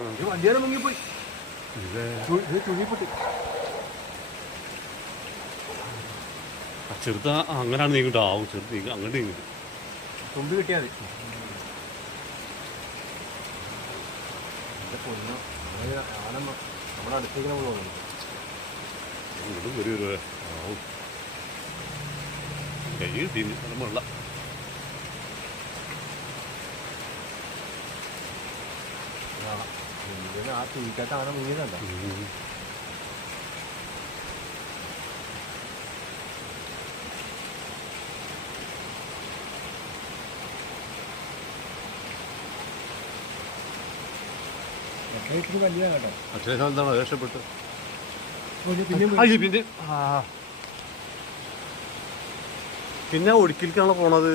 വണ്ടിയാണ് മുങ്ങിപ്പോയി ഇത് ചുഴിപ്പൊട്ടി ചെറുത അങ്ങനെയാണ് നീങ്ങിട്ട് ആവും ചെറുത് നീങ്ങി അങ്ങോട്ട് നീങ്ങിട്ട് തുമ്പി കിട്ടിയാൽ മതി പൊന്നോ ആന മ- നമ്മുടെ അടുത്തേക്ക് നമ്മൾ ഒരു ആവും കഴിയും കിട്ടി നമ്മളുള്ള ഇതിന് ആ ചുഴിക്കകത്ത് മീനല്ല മുങ്ങിയതല്ല ഇത്തിരി വലിയ കേട്ടോ. അക്ഷയ എന്താണ് രക്ഷപ്പെട്ട്. പിന്നെ പിന്നെ ആ. പിന്നെ ഒടുക്കിലേക്കാണല്ലോ പോണത്?